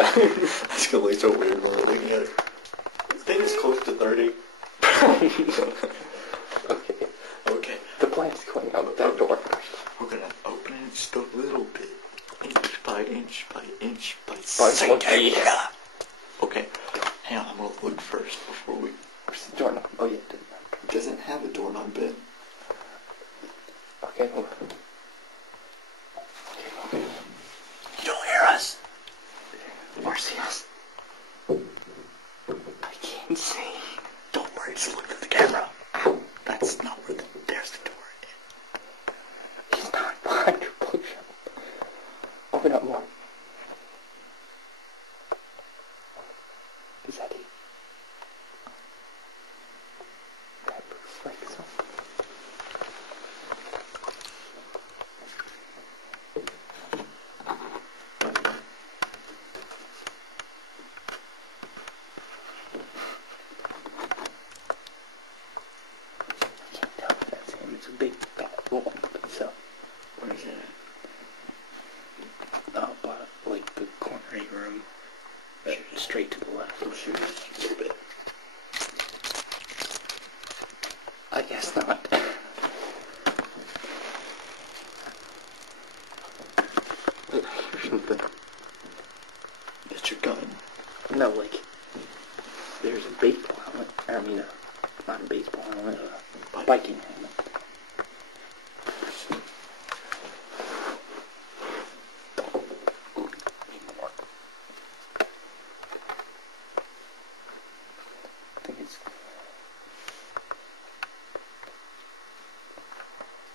It's gonna look so weird when we're looking at it. This thing is close to 30. Okay. Okay. The plant's going out that door first. We're gonna open it just a little bit. Inch by inch by inch by second. Okay. Yeah. Okay. Hang on, I'm gonna look first before we... Where's the doorknob? Oh yeah, it doesn't have a doorknob bit. Okay, hold on. Okay. You don't hear us? Or see us? I can't see. Don't worry, just look at the camera. Ow. That's not where there's the door. He's not behind your bookshelf. Open up more. Is that it? That looks like so. It's a big fat wall by itself. Where is it at? Like the corner of your room. Straight to the left. Oh, shoot. A little bit. I guess not. Wait, here's something. That's your gun. No, like, there's a baseball helmet. I mean, not a baseball helmet, a biking helmet.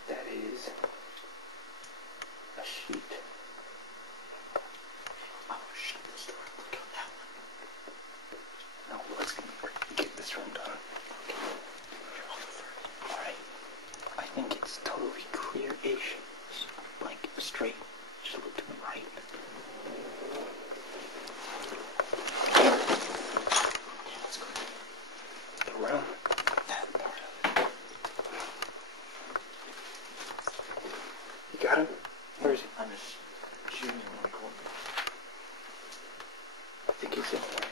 That is a sheet. Oh shit, this door. Look at that one. No, let's get this room done. Alright. I think it's totally clear-ish. Like, straight. Just look to the right. Yeah, let's go. The room. That part of it. You got him? Where is he? I'm just shooting in one corner. I think he's in there.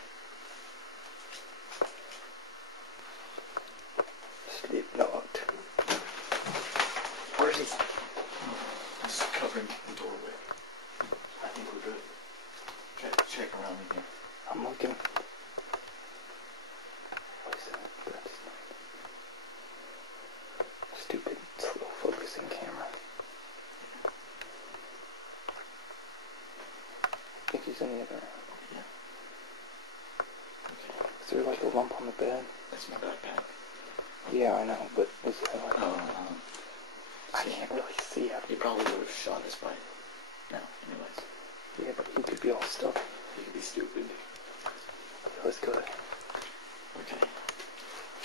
Sleep not. Where is he? He's covering the doorway. I think we're good. Check around in here. I'm looking. What is that? That's not... Stupid slow focusing camera. I think he's in the other room. Yeah. Okay. Is there like a lump on the bed? That's my backpack. Yeah, I know, but was there like... I See, can't really see it. he probably would have shot us by now, anyways. Yeah, but he could be all stuff. He could be stupid. Let's go. Okay.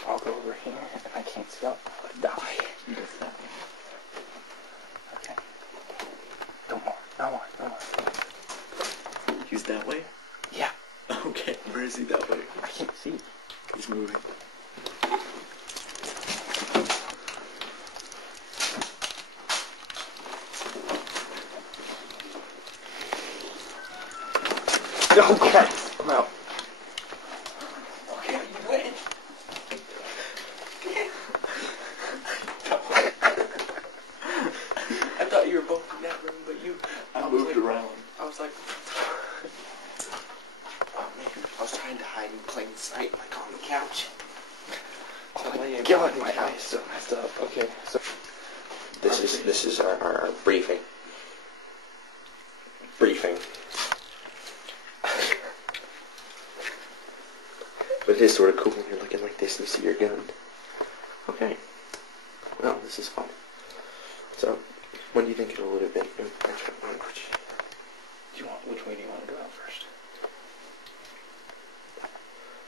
I'll go over here, and I can't see out. I'll die. You go that way. Okay. No more. No more. No more. He's that way? Yeah. Okay, where is he that way? I can't see. He's moving. Okay. I'm out. Okay, you win. I thought you were both in that room, but you... I moved around. I was like... Oh man, I was trying to hide in plain sight, like on the couch. Oh my god, my eyes so messed up. Okay, so... This is our briefing. But it is sort of cool when you're looking like this and you see your gun. Okay. Well, this is fun. So, when do you think it would have been? Which way do you want to go out first?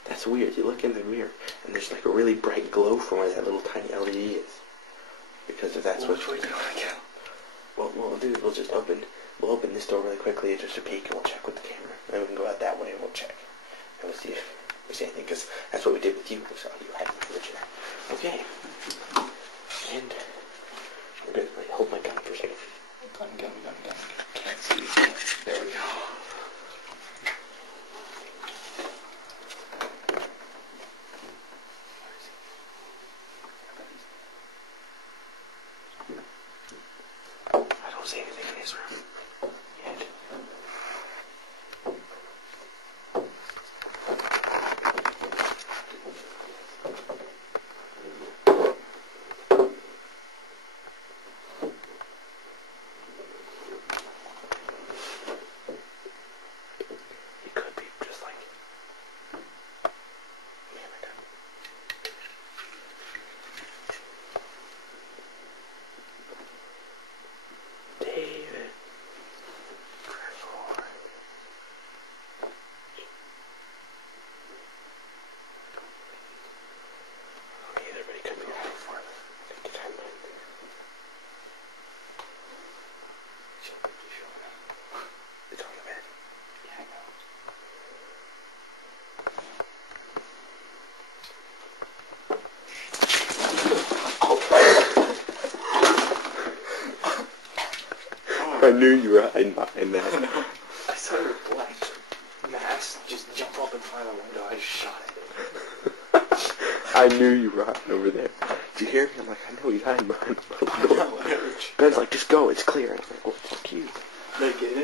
That's weird. You look in the mirror and there's like a really bright glow from where that little tiny LED is. Because if that's which way do you want to go? Well, what we'll do is we'll open this door really quickly just to peek and we'll check with the camera. Then we can go out that way and we'll check. And we'll see if we see anything, because that's what we did with you. We saw you hiding in the chair. Okay. And we're good. Wait, hold my gun for a second. Gun. Can't see. There we go. I knew you were hiding behind that. I saw your black mask just jump up in front of the window. I just shot it. I knew you were hiding over there. Did you hear me? I'm like, I know he's hiding behind the door. Ben's like, just go, it's clear. And I'm like, well, fuck you. Like, it